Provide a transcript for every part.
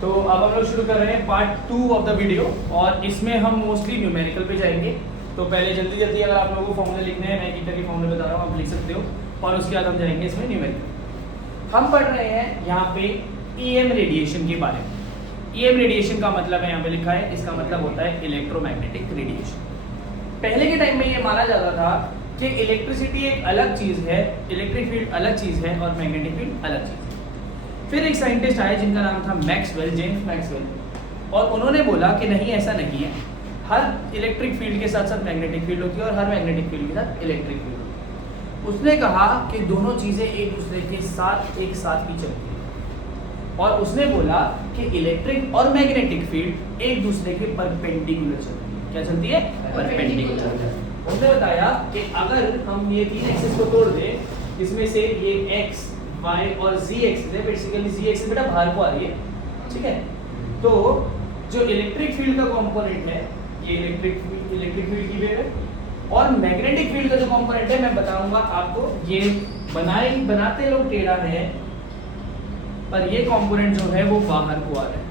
तो अब हम लोग शुरू कर रहे हैं पार्ट 2 ऑफ द वीडियो और इसमें हम मोस्टली न्यूमेरिकल पे जाएंगे। तो पहले जल्दी जल्दी अगर आप लोगों को फॉर्मूले लिखने हैं, मैं एक करके फॉर्मूले बता रहा हूँ, आप लिख सकते हो और उसके बाद हम जाएंगे इसमें न्यूमेरिकल। हम पढ़ रहे हैं यहाँ पे EM रेडिएशन के बारे में। EM रेडिएशन का मतलब है यहाँ पे लिखा है, इसका मतलब होता है इलेक्ट्रोमैग्नेटिक रेडिएशन। पहले के टाइम में ये माना जाता था कि इलेक्ट्रिसिटी एक अलग चीज़ है, इलेक्ट्रिक फील्ड अलग चीज़ है और मैग्नेटिक फील्ड अलग चीज़ है। फिर एक साइंटिस्ट आए जिनका नाम था मैक्सवेल, जेम्स मैक्सवेल, और उन्होंने बोला कि नहीं, ऐसा नहीं है। हर इलेक्ट्रिक फील्ड के साथ साथ मैग्नेटिक फील्ड होती है और हर मैग्नेटिक फील्ड के साथ इलेक्ट्रिक फील्ड होती है। उसने कहा कि दोनों चीज़ें एक दूसरे के साथ एक साथ ही चलती हैं और उसने बोला कि इलेक्ट्रिक और मैग्नेटिक फील्ड एक दूसरे के परपेंडिकुलर चलती है। क्या चलती है? परपेंडिकुलर। उसने बताया कि अगर हम ये तीन एक्सिस को तोड़ दें, इसमें से ये x, y और z एक्सिस है, बेसिकली z एक्सिस बेटा बाहर को आ रही है, ठीक है। तो जो इलेक्ट्रिक फील्ड का कंपोनेंट है, ये इलेक्ट्रिक फील्ड की वेव है, और मैग्नेटिक फील्ड का जो कंपोनेंट है मैं बताऊंगा आपको। ये बनाते लोग टेढ़ा है, पर ये कंपोनेंट जो है वो बाहर को आ रहा है,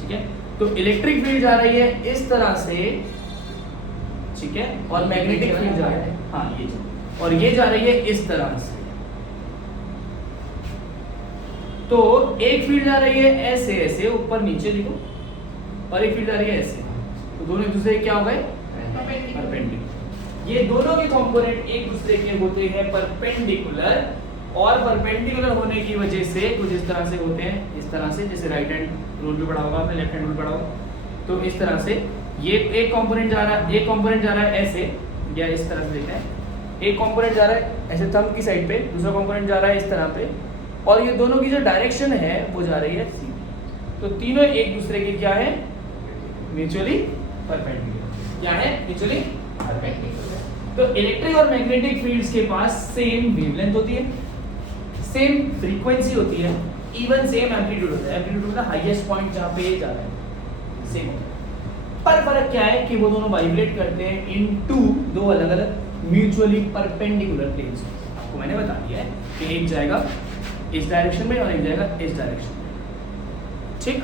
ठीक है। तो इलेक्ट्रिक फील्ड जा रही है इस तरह से, ठीक है, और मैग्नेटिक फील्ड जा रही है, हाँ ये, और ये जा रही है इस तरह से। तो एक फील्ड जा रही है ऐसे ऐसे ऊपर नीचे लिखो, और एक फील्ड जा रही है ऐसे, तो दोनों एक दूसरे के क्या हो गए? परपेंडिकुलर। ये दोनों के कंपोनेंट एक दूसरे के होते हैं परपेंडिकुलर, और परपेंडिकुलर होने की वजह से कुछ इस तरह से होते हैं, इस तरह से, जैसे राइट हैंड रूल भी पढ़ा होगा आपने, लेफ्ट हैंड रूल पढ़ा होगा। तो इस तरह से ये एक कंपोनेंट जा रहा है ऐसे, या इस तरह से देखते हैं, एक कंपोनेंट जा रहा है ऐसे थंब की साइड पे, दूसरा कंपोनेंट जा रहा है इस तरह पे, और ये दोनों की जो डायरेक्शन है वो जा रही है सी। तो तीनों एक दूसरे के क्या है? Mutually perpendicular. क्या है? Mutually perpendicular. तो इलेक्ट्रिक और मैग्नेटिक फील्ड्स के पास सेम वेवलेंथ होती है, सेम फ्रीक्वेंसी होती है, इवन सेम एम्पलीट्यूड होता है। एम्पलीट्यूड का हाईएस्ट पॉइंट जहां पे जा रहा है सेम होता है। पर फर्क क्या है कि वो दोनों वाइब्रेट करते हैं इनटू दो अलग अलग म्यूचुअली परपेंडिकुलर प्लेन्स। आपको मैंने बता दिया है कि एक जाएगा इस डायरेक्शन में और एक जाएगा इस डायरेक्शन में, ठीक।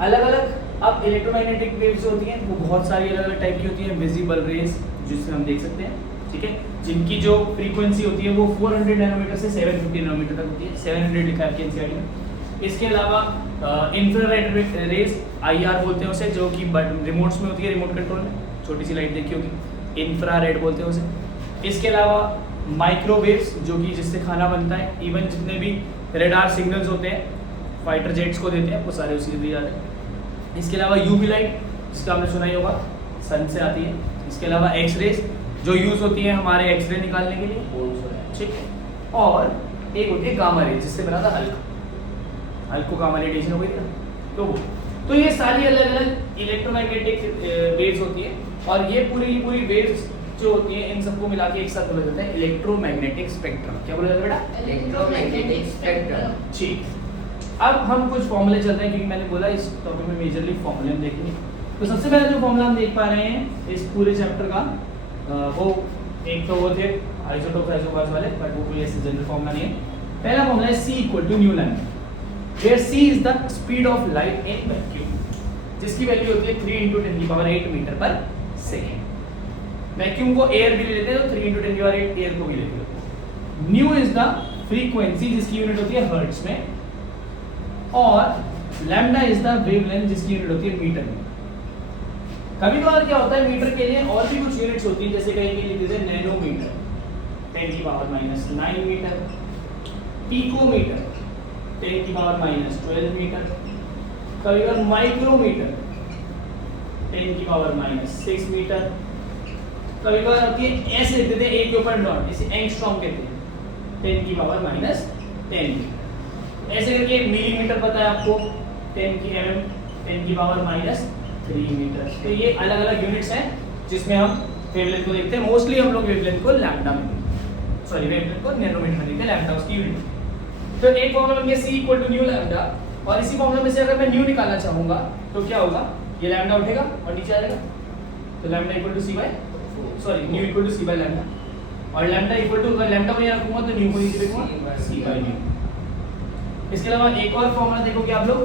अलग अलग अब इलेक्ट्रोमैग्नेटिक वेव्स होती हैं वो बहुत सारी अलग अलग टाइप की होती हैं। विजिबल रेज जिससे हम देख सकते हैं, ठीक है, जिनकी जो फ्रीक्वेंसी होती है वो 400 नैनोमीटर से 750 नैनोमीटर तक होती है। 700 लिखा है आपके एनसीईआरटी में। इसके अलावा इंफ्रारेड रेज, IR बोलते हैं उसे, जो कि रिमोट्स में होती है, रिमोट कंट्रोल में छोटी सी लाइट देखी होगी, इंफ्रारेड बोलते हैं उसे। इसके अलावा माइक्रोवेव्स, जो कि जिससे खाना बनता है, इवन जितने भी रेडार सिग्नल्स होते हैं फाइटर जेट्स को देते हैं वो सारे उसी से दिए जाते हैं। इसके अलावा UV लाइट, जिसका आपने सुना ही होगा, सन से आती है। इसके अलावा एक्सरेज जो यूज होती है हमारे एक्सरे निकालने के लिए, ठीक है। और एक होती है गामा रेज, जिससे बना था हल्क को गामा रेडिएशन हो गई ना। तो ये सारी अलग अलग इलेक्ट्रोमैग्नेटिक वेव्स होती है, और ये पूरी वेव्स जो होती है इन सबको मिला के एक साथ बोला जाता है इलेक्ट्रोमैग्नेटिक स्पेक्ट्रम। क्या बोला जाता है बेटा? Electromagnetic spectrum. ठीक। अब हम कुछ फॉर्मूले चल रहे हैं, क्योंकि मैंने बोला इस टॉपिक में मेजरली फॉर्मूले हम देखेंगे। तो सबसे पहले जो फॉर्मूला हम देख पा रहे हैं इस पूरे चैप्टर का, वो एक तो वो थे आइसोटोप आइसोबार्स वाले, बट वो कोई ऐसे जनरल फॉर्मूला नहीं है। पहला फॉर्मूला है C = new lambda, where C is the speed of light in vacuum, जिसकी वैल्यू होती है 3 × 10⁸ मीटर पर सेकेंड। वैक्यूम को एयर भी ले लेते हैं तो 3 × 10⁸ एयर को भी लेते हैं। न्यू इज द फ्रीक्वेंसी, जिसकी यूनिट होती है हर्ट्ज में, और लैम्डा इज द वेवलेंथ, जिसकी यूनिट होती है मीटर में। कभी कभार क्या होता है मीटर के लिए और भी कुछ यूनिट्स होती हैं, जैसे कहीं लिख दीजिए नैनोमीटर 10⁻⁻9 मीटर, पिकोमीटर 10⁻⁻12 मीटर, कभी कभार माइक्रोमीटर 10⁻⁻6 मीटर, कभी कभार होती है ऐसे देते हैं एक के ऊपर डॉट, इसे एंगस्ट्रॉम कहते हैं, 10⁻10 ऐसे करके मिलीमीटर पता है आपको, 10⁻³ मीटर। तो ये अलग अलग यूनिट्स हैं जिसमें हम वेवलेंथ को देखते हैं। मोस्टली हम लोग वेवलेंथ को लैम्डा में, सॉरी वेवलेंथ को नैनोमीटर में देखते हैं, लैम्डा उसकी यूनिट। तो एक फॉर्मूला बन गया C = न्यू लैम्डा, और इसी फॉर्मूला में से अगर मैं न्यू निकालना चाहूंगा तो क्या होगा? ये लैम्डा उठेगा और नीचे आ जाएगा, तो लैम्डा = न्यू = C/λ, और लैम्डा को यहाँ रखूंगा तो न्यू को नीचे रखूंगा C/न्यू। इसके अलावा एक और फॉर्मूला देखोगे आप लोग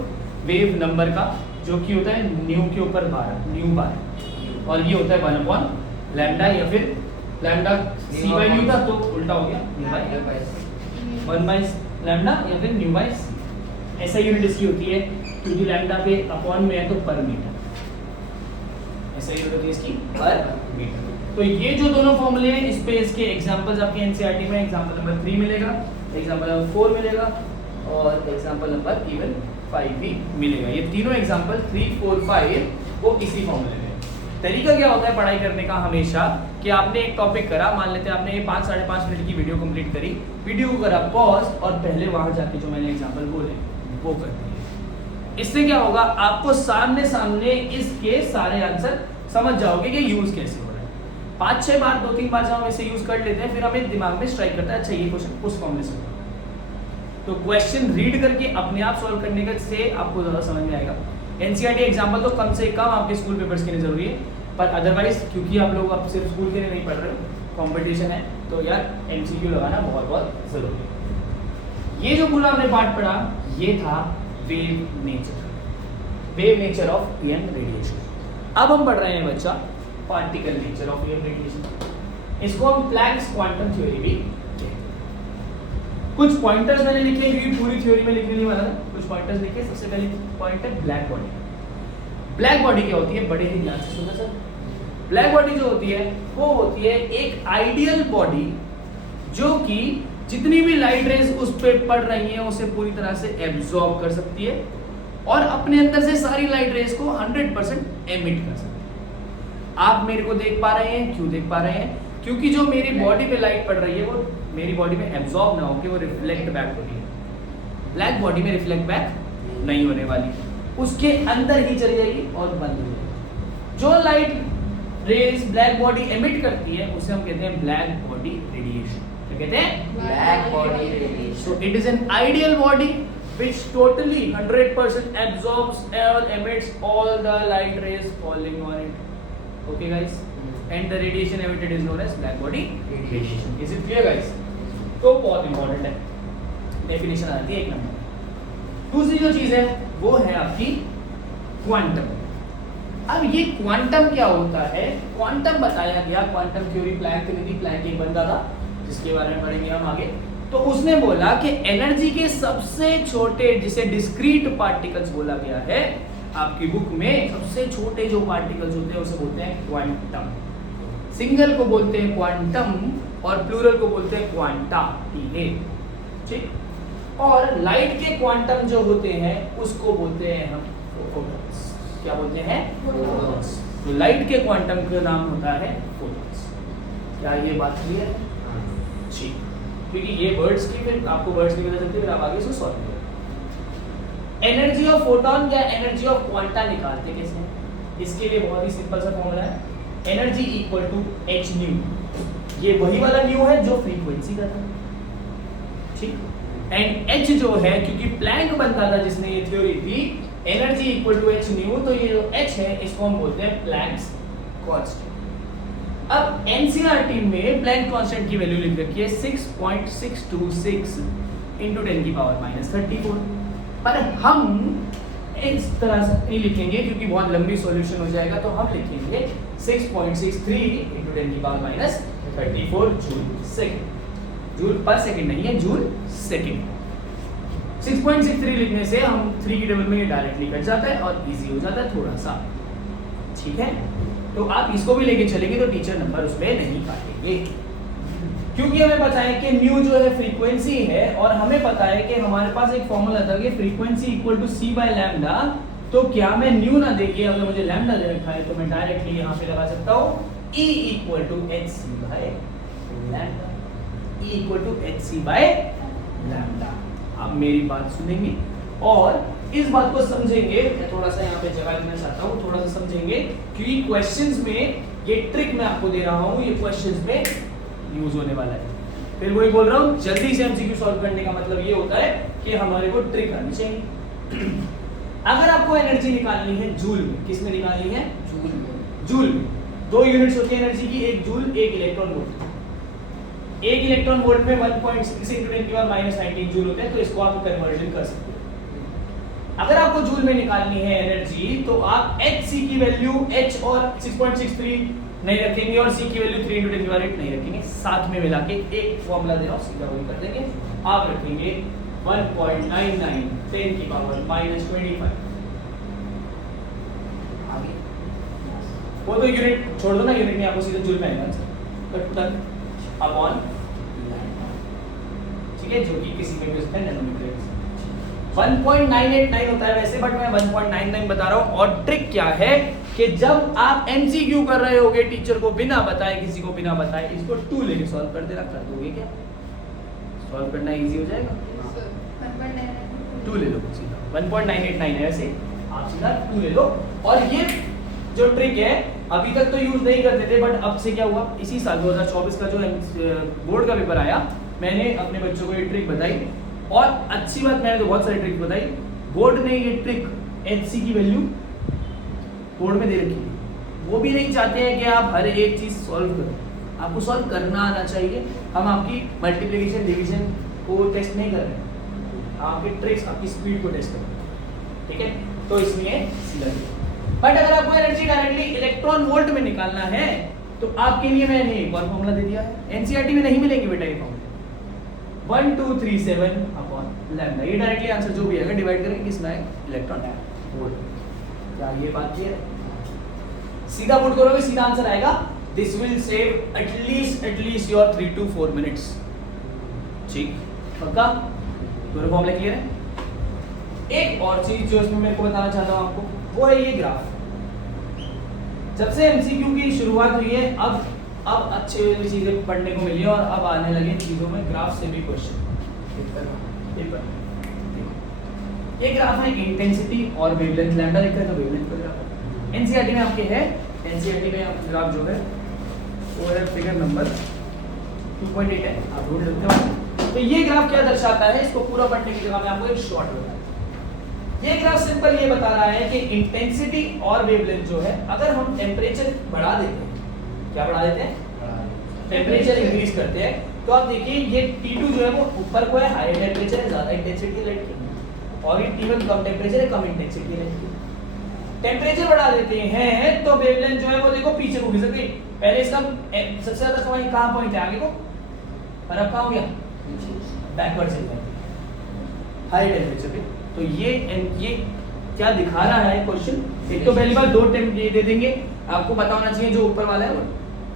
वेव नंबर का, जो कि होता है न्यू के ऊपर 12 न्यू बार, और ये होता है 1 लैम्डा या फिर लैम्डा सी बाई न्यू था तो उल्टा हो गया न्यू बाई 1 बाई लैम्डा या फिर न्यू बाई सी। ऐसा यूनिट इसकी होती है क्योंकि लैम्डा पे अपॉन में है तो पर मीटर, ऐसा यूनिट होती है इसकी पर मीटर। तो ये जो दोनों फॉर्मूले हैं इस पे इसके एग्जांपल्स आपके एनसीईआरटी में एग्जांपल नंबर 3 मिलेगा, एग्जांपल नंबर 4 मिलेगा और एग्जांपल नंबर इवन 5 भी मिलेगा। ये तीनों एग्जांपल 3, 4, 5 वो इसी फॉर्मूले में। तरीका क्या होता है पढ़ाई करने का हमेशा कि आपने एक टॉपिक करा, मान लेते हैं आपने ये 5 साढ़े 5 मिनट की वीडियो कंप्लीट करी, वीडियो को करा पॉज और पहले वहां जाके जो मैंने एग्जांपल बोले वो कर दिए। इससे क्या होगा, आपको सामने सामने इसके सारे आंसर समझ जाओगे कि यूज कैसे हो रहा है। 5-6 बार 2-3 बार जब हम इसे यूज कर लेते हैं फिर हमें दिमाग में स्ट्राइक करता है अच्छा ये क्वेश्चन उस फॉर्म में से होगा। तो क्वेश्चन रीड करके अपने आप सॉल्व करने का से आपको ज्यादा समझ में आएगा। एनसीईआरटी एग्जांपल तो कम से कम आपके स्कूल पेपर्स के लिए जरूरी है, पर अदरवाइज क्योंकि आप लोग अब सिर्फ स्कूल के लिए नहीं पढ़ रहे हो, कंपटीशन है तो यार एमसीक्यू लगाना बहुत बहुत जरूरी है। ये जो पूरा हमने पार्ट पढ़ा ये था wave nature of EM radiation. अब हम पढ़ रहे हैं बच्चा particle nature of EM radiation. इसको हम प्लैंक्स क्वांटम थ्योरी भी कहते हैं। कुछ पॉइंटर्स मैंने लिखे क्योंकि पूरी थ्योरी में लिखने नहीं वाला, कुछ पॉइंटर्स लिखे। सबसे पहले पॉइंट है ब्लैक बॉडी। ब्लैक बॉडी क्या होती है, बड़े ही ध्यान से सुनना सर। ब्लैक बॉडी जो होती है वो होती है एक आइडियल बॉडी जो कि जितनी भी लाइट रेज उस पे पड़ रही हैं उसे पूरी तरह से एब्जॉर्ब कर सकती है और अपने अंदर से सारी लाइट रेज को 100% एमिट कर सकती है। आप मेरे को देख पा रहे हैं, क्यों देख पा रहे हैं? क्योंकि जो मेरी बॉडी पे लाइट पड़ रही है वो मेरी बॉडी में एब्जॉर्ब ना होकर वो रिफ्लेक्ट बैक हो रही है। ब्लैक बॉडी में रिफ्लेक्ट बैक नहीं होने वाली, उसके अंदर ही चली जाएगी और बंद हो जाएगी। जो light rays black body emit करती है उसे हम कहते हैं ब्लैक बॉडी रेडिएशन। क्या कहते हैं? Black body radiation. So it is an ideal body which totally 100% absorbs or emits all the light rays falling on it. Okay guys? And the radiation emitted is known as black body radiation. Is it clear guys? तो बहुत important है, definition आती है 1 number. दूसरी जो चीज है वो है आपकी क्वांटम। अब ये क्वांटम क्या होता है? क्वांटम बताया गया, क्वांटम थ्योरी प्लैंक ने दी, प्लैंक एक बंदा था जिसके बारे में पढ़ेंगे हम आगे। तो उसने बोला कि एनर्जी के सबसे छोटे, जिसे डिस्क्रीट पार्टिकल्स बोला गया है आपकी बुक में, सबसे छोटे जो पार्टिकल्स होते हैं उसे बोलते हैं क्वांटम। सिंगल को बोलते हैं क्वांटम और प्लूरल को बोलते हैं क्वांटा। ठीक। और लाइट के क्वांटम जो होते हैं उसको बोलते हैं हम फोटॉन्स। क्या बोलते हैं? फोटॉन्स। तो लाइट के क्वांटम का नाम होता है फोटॉन्स। क्या ये बात क्लियर है? ठीक। क्योंकि ये वर्ड्स की फिर आपको वर्ड्स नहीं पता चलते, फिर आप आगे इसको सॉल्व करोगे। एनर्जी ऑफ फोटॉन या एनर्जी ऑफ क्वांटा निकालते कैसे हैं? इसके लिए बहुत ही सिंपल सा फॉर्मूला है, energy equal to H nu. ये वही वाला न्यू है जो फ्रीक्वेंसी का था। ठीक। एंड एच जो है, क्योंकि प्लैंक बनता था जिसने ये थ्योरी दी, energy equal to H nu, तो ये जो एच है इसको हम बोलते हैं प्लैंक्स कांस्टेंट। अब एनसीईआरटी में प्लैंक कांस्टेंट की वैल्यू लिख रखी है 6.626 into 10 की पावर -34। पर हम इस तरह से नहीं लिखेंगे क्योंकि बहुत लंबी सॉल्यूशन हो जाएगा, तो हम लिखेंगे 6.63 into 10 की पावर -34 जूल सेकंड। जूल पर सेकंड नहीं है, जूल सेकंड। 6.63 लिखने से हम 3 की टेबल में ये डायरेक्टली कट जाता है और इजी हो जाता है थोड़ा सा। ठीक है, तो आप इसको भी लेके चलेंगे तो टीचर नंबर उसमें नहीं काटेंगे, क्योंकि हमें पता है कि न्यू जो है फ्रीक्वेंसी है और हमें पता है कि हमारे पास एक फॉर्मूला था कि frequency equal to C by lambda. तो क्या मैं न्यू ना देके अगर मुझे लैम्डा दे रखा है तो मैं डायरेक्टली यहाँ पे लगा सकता हूँ E equal to H C by lambda. E equal to H C by lambda. आप मेरी बात सुनेंगे और इस बात को समझेंगे। मैं थोड़ा सा यहाँ पे जगह लेना चाहता हूँ, थोड़ा सा समझेंगे क्योंकि क्वेश्चंस में ये ट्रिक मैं आपको दे रहा हूँ, ये क्वेश्चंस में यूज होने वाला है। फिर वही बोल रहा हूँ, जल्दी से एमसीक्यू सॉल्व करने का मतलब ये होता है कि हमारे को ट्रिक आनी चाहिए। अगर आपको एनर्जी निकालनी है जूल में, किस में निकालनी है? जूल में। जूल में 2 यूनिट्स होती है एनर्जी की, एक जूल एक इलेक्ट्रॉन वोल्ट। एक इलेक्ट्रॉन वोल्ट में 1.6 × 10⁻⁻19 जूल होते हैं, तो इसको आप कन्वर्जन कर सकते हो। अगर आपको जूल में निकालनी है एनर्जी तो आप Hc की वैल्यू H और 6.63 नहीं रखेंगे और C की वैल्यू 3 × 10⁻8 नहीं रखेंगे, साथ में मिला के एक फॉर्मूला दे रहा हूं, सीधा वही कर देंगे। आप रखेंगे 1.99 10⁻⁻25। आगे वो तो यूनिट छोड़ दो ना, यूनिट में आपको सीधा जूल में आएगा आंसर अपॉन, ठीक है, जो कि किसी में भी उसका नैनोमीटर 1.989 होता है वैसे, बट मैं 1.99 बता रहा हूं। और ट्रिक क्या है कि जब आप एमसीक्यू कर रहे होगे टीचर को बिना बताए, किसी को बिना बताए, इसको 2 लेके सॉल्व कर देना, कर दोगे क्या? सॉल्व करना इजी हो जाएगा। 2 ले लो सीधा, 1.989 है वैसे, आप सीधा 2 ले लो। और ये जो ट्रिक है अभी तक तो यूज नहीं करते थे, बट अब से क्या हुआ, इसी साल 2024 का जो बोर्ड का पेपर आया, मैंने अपने बच्चों को ये ट्रिक बताई। और अच्छी बात, मैंने तो बहुत सारी ट्रिक बताई, बोर्ड ने ये ट्रिक Hc की वैल्यू बोर्ड में दे रखी है। वो भी नहीं चाहते हैं कि आप हर एक चीज सॉल्व करो, आपको सॉल्व करना आना चाहिए। हम आपकी मल्टीप्लिकेशन डिवीजन को टेस्ट नहीं कर रहे हैं, आपके ट्रिक्स, आपकी स्पीड को टेस्ट कर रहे हैं, ठीक है? तो इसलिए सीधा। बट अगर आपको एनर्जी डायरेक्टली इलेक्ट्रॉन वोल्ट में निकालना है तो आपके लिए मैंने एक और फॉर्मूला दे दिया है, एनसीईआरटी में नहीं मिलेंगे बेटा ये फॉर्मूला, 1237 अपॉन लैम्डा। ये डायरेक्टली आंसर जो भी आएगा डिवाइड करेंगे किसमें आएगा, इलेक्ट्रॉन वोल्ट। क्या ये बात क्लियर है? सीधा पुट करोगे सीधा आंसर आएगा। This will save at least your 3 to 4 minutes. ठीक, पक्का? दोनों फॉर्मूले क्लियर है? एक और चीज जो इसमें मेरे को बताना चाहता हूं आपको, वो है ये ग्राफ। जब से एमसीक्यू की शुरुआत हुई है, अब अच्छे चीजें पढ़ने को मिली है और अब आने लगे चीजों में ग्राफ से भी क्वेश्चन। ये ग्राफ है इंटेंसिटी और वेवलेंथ, लैम्डा लिखा है तो वेवलेंथ का ग्राफ है। एनसीईआरटी में आपके है, एनसीईआरटी में ग्राफ जो है वो है फिगर नंबर 2.8 है, आप रोड लिखते हो। तो ये ग्राफ क्या दर्शाता है, इसको पूरा पढ़ने की जगह मैं आपको एक शॉर्ट बताऊं। ये ग्राफ सिंपल ये बता रहा है कि इंटेंसिटी और वेवलेंथ जो है, अगर हम टेम्परेचर बढ़ा देते हैं, क्या बढ़ा देते हैं, टेम्परेचर इंक्रीज करते हैं, तो आप देखिए ये T2 जो है वो ऊपर को है, हाई टेम्परेचर है, ज्यादा इंटेंसिटी है लाइट की, और ये T1 कम टेम्परेचर है, कम इंटेंसिटी है लाइट की। टेम्परेचर बढ़ा देते हैं तो वेवलेंथ जो है वो देखो पीछे को खिसक गई। पहले इसका सबसे ज्यादा समय कहां पॉइंट है, आगे को, और अब कहां हो गया, बैकवर्ड चल जाएगा हाई टेम्परेचर पे। तो ये क्या दिखा रहा है क्वेश्चन, एक तो पहली बार 2 ये दे देंगे, आपको पता होना चाहिए जो ऊपर वाला है वो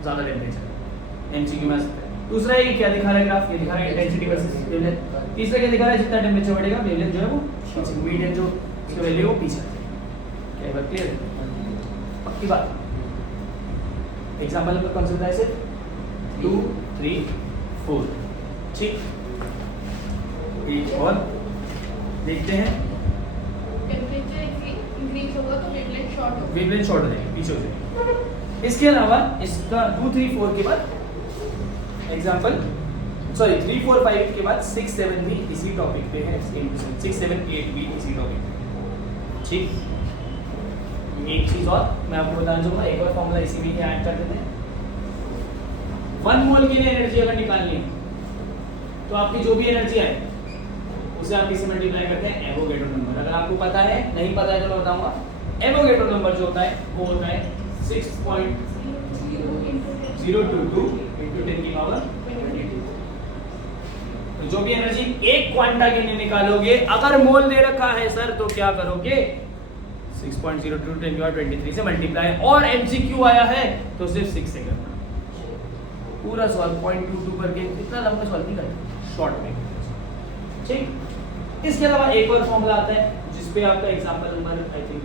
ज्यादा टेम्परेचर एमसीक्यू में आ सकता है। दूसरा ये क्या दिखा रहा है ग्राफ, ये दिखा रहा है इंटेंसिटी वर्सेस वेवलेंथ। तीसरा क्या दिखा रहा है, जितना टेम्परेचर बढ़ेगा वेवलेंथ जो है वो मीडियन जो इसकी वैल्यू वो पीछे। क्या बात क्लियर है? पक्की बात। एग्जांपल नंबर कौन सा है, सिर्फ 2 3 4। ठीक, एक और देखते हैं। टेम्परेचर इंक्रीज होगा तो वेवलेंथ शॉर्ट होगा, वेवलेंथ शॉर्ट हो जाएगी, पीछे हो जाएगी। इसके अलावा इसका 2 3 4 के बाद एग्जांपल 3 4 5 के बाद 6 7 भी इसी टॉपिक पे है, 6 7 8 भी इसी टॉपिक पे। ठीक, एक चीज और मैं आपको बताना चाहूंगा, एक और फॉर्मूला इसी में ऐड कर देते हैं। 1 मोल के लिए एनर्जी अगर निकालनी है तो आपकी जो भी एनर्जी आए उसे आप किससे मल्टीप्लाई करते हैं, एवोगैड्रो नंबर। अगर आपको पता है, नहीं पता है तो मैं बताऊंगा। एवोगैड्रो नंबर जो होता है वो होता है 6.022 × 10⁻22। तो जो भी एनर्जी एक क्वांटा के लिए निकालोगे, अगर मोल दे रखा है सर तो क्या करोगे, 6.022 × 10⁻23 से मल्टीप्लाई, और एमसीक्यू आया है तो सिर्फ 6 से करना। पूरा सॉल्व 0.22 करके इतना लंबा सॉल्व नहीं करना, शॉर्ट में। ठीक, इसके अलावा एक और फॉर्मूला आता है जिसपे आपका example number I think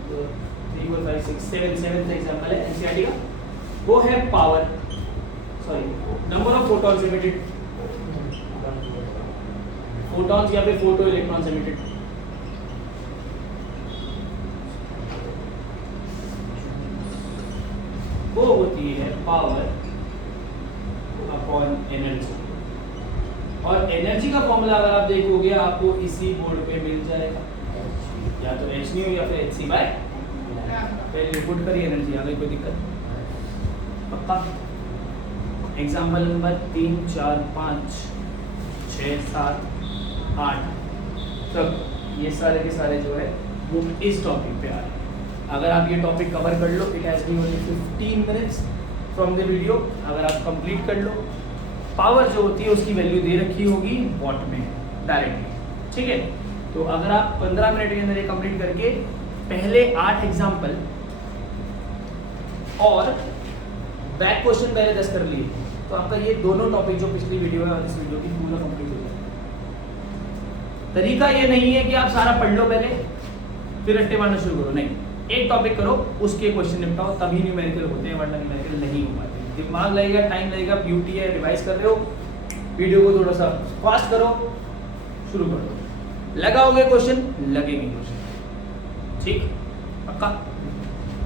3 4 5 6 7 7th example है एनसीईआरटी का, वो है power number of photons emitted, photons या फिर फोटो इलेक्ट्रॉन्स एमिटेड। वो होती है पावर अपॉन एनर्जी। और एनर्जी का फॉर्मूला अगर आप देखोगे आपको इसी बोर्ड पे मिल जाएगा, या तो H/nu या फिर Hc बाय, पहले पुट करिए एनर्जी, आ गई कोई दिक्कत, पक्का? एग्जाम्पल नंबर 3, 4, 5, 6, 7, 8 तक ये सारे के सारे जो है वो इस टॉपिक पे आ रहे हैं। अगर आप ये टॉपिक कवर कर लो, it has been only 15 minutes from the video. अगर आप कंप्लीट कर लो, पावर जो होती है उसकी वैल्यू दे रखी होगी वॉट में डायरेक्टली, ठीक है। तो अगर आप 15 मिनट के अंदर ये कंप्लीट करके पहले 8 एग्जाम्पल और बैक क्वेश्चन पहले 10 कर लिए, तो आपका ये दोनों टॉपिक जो पिछली वीडियो है और इस वीडियो की पूरा कंप्लीट हो जाएगा। तरीका ये नहीं है कि आप सारा पढ़ लो पहले फिर रट्टे मारना शुरू करो, नहीं, एक टॉपिक करो, उसके क्वेश्चन निपटाओ, तभी न्यूमेरिकल होते हैं, वरना न्यूमेरिकल नहीं हो पाते। दिमाग लगेगा, टाइम लगेगा, ब्यूटी है, रिवाइज कर रहे हो, वीडियो को थोड़ा सा फास्ट करो, शुरू कर दो, लगाओगे क्वेश्चन, लगेंगे क्वेश्चन, ठीक, पक्का।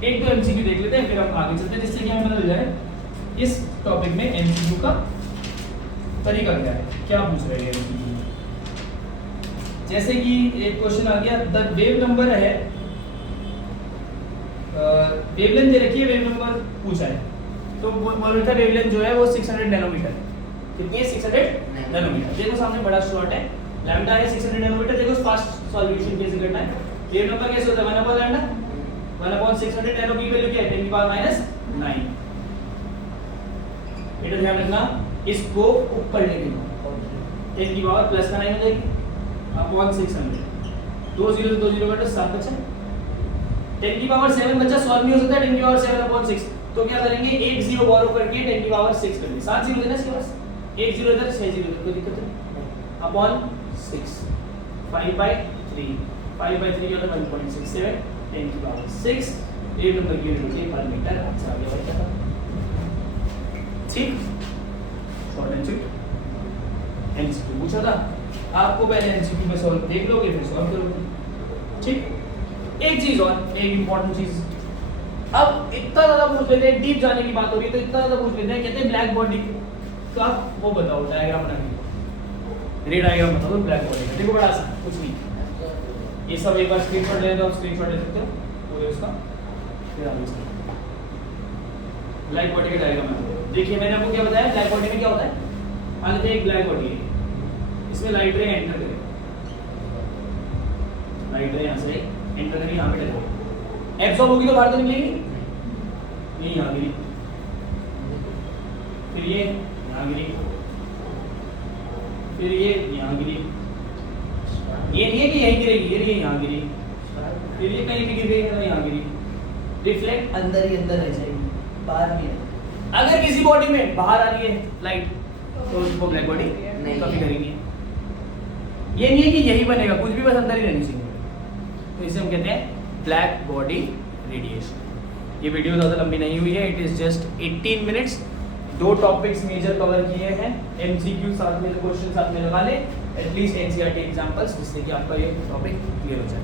एक तो एमसीक्यू देख लेते हैं, फिर हम आगे चलते हैं, जिससे कि हमें पता चल जाए इस टॉपिक में एमसीक्यू का तरीका क्या है, क्या पूछ रहे हैं एमसीक्यू। जैसे कि एक क्वेश्चन आ गया, द वेव नंबर है, वेवलेंथ दे रखी है, वेव नंबर पूछा है, तो बोल रहा था वेवलेंथ जो है वो 600 नैनोमीटर, कितनी है 600 नैनोमीटर। देखो सामने बड़ा शॉर्ट है, लैम्डा है 600 नैनोमीटर। देखो फास्ट सॉल्यूशन कैसे करना है, वेव नंबर कैसे होता है 1 अपॉन लैम्डा, 1 अपॉन 600 नैनो की वैल्यू क्या है 10 की पावर -9। बेटा ध्यान रखना, इसको ऊपर लेके 10 की पावर प्लस का 9 हो जाएगी अपॉन 600, 2 0 से 2 0 कट 7 बचा, 10 की पावर 7 बचा, सॉल्व नहीं हो सकता 10 की पावर 7 अपॉन 6, तो क्या करेंगे, एक 0 बोरो करके 10 की पावर 6 कर ली, 7 0 देना इसके पास, एक 0 इधर 6 0 इधर, कोई दिक्कत नहीं, अपॉन 6, 5/3, 5/3 होता है 1.67, 10 की पावर 6, वेव नंबर की यूनिट है पर मीटर। अच्छा आ गया भाई, क्या ठीक, शॉर्ट एंड स्वीट। एमसीक्यू पूछा था आपको, पहले एमसीक्यू में सॉल्व देख लोगे फिर सॉल्व करोगे, ठीक। एक चीज और, एक इंपॉर्टेंट चीज, अब इतना ज्यादा पूछ लेते हैं, डीप जाने की बात हो रही है तो इतना ज्यादा पूछ लेते हैं, कहते हैं ब्लैक बॉडी, तो आप वो बताओ डायग्राम बना के, रे डायग्राम बताओ ब्लैक बॉडी का। देखो बड़ा आसान, कुछ नहीं, ये सब एक बार स्क्रीनशॉट ले तो आप स्क्रीनशॉट ले सकते हो पूरे उसका, फिर आगे चलते हैं। ब्लैक बॉडी का डायग्राम है, देखिए मैंने आपको क्या बताया, ब्लैक बॉडी में क्या होता है, मान लीजिए एक ब्लैक बॉडी है, इसमें लाइट रे एंटर करे, लाइट रे यहाँ से एंटर करेगी, यहाँ पे डलेगी, एब्सॉर्ब होगी तो बाहर तो निकलेगी, ये यहाँ गिरी, फिर ये यहाँ गिरी, फिर ये यहाँ गिरी, ये नहीं है कि यहीं गिरेगी, ये यहाँ गिरी, फिर ये कहीं भी गिर गई तो यहाँ गिरी, रिफ्लेक्ट अंदर ही अंदर रह जाएगी, बाहर नहीं है। अगर किसी बॉडी में बाहर आ रही है लाइट तो उसको ब्लैक बॉडी कभी करेंगे, ये नहीं है कि यही बनेगा, कुछ भी बस अंदर ही रहनी चाहिए, तो इसे हम कहते हैं ब्लैक बॉडी रेडिएशन। ये वीडियो ज़्यादा लंबी नहीं हुई है, it is just 18 minutes, 2 topics major cover किए हैं, एमसीक्यू साथ में, क्वेश्चन साथ में लगा ले, एटलीस्ट एनसीईआरटी एग्जांपल्स, जिससे कि आपका ये टॉपिक क्लियर हो जाए।